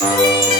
Música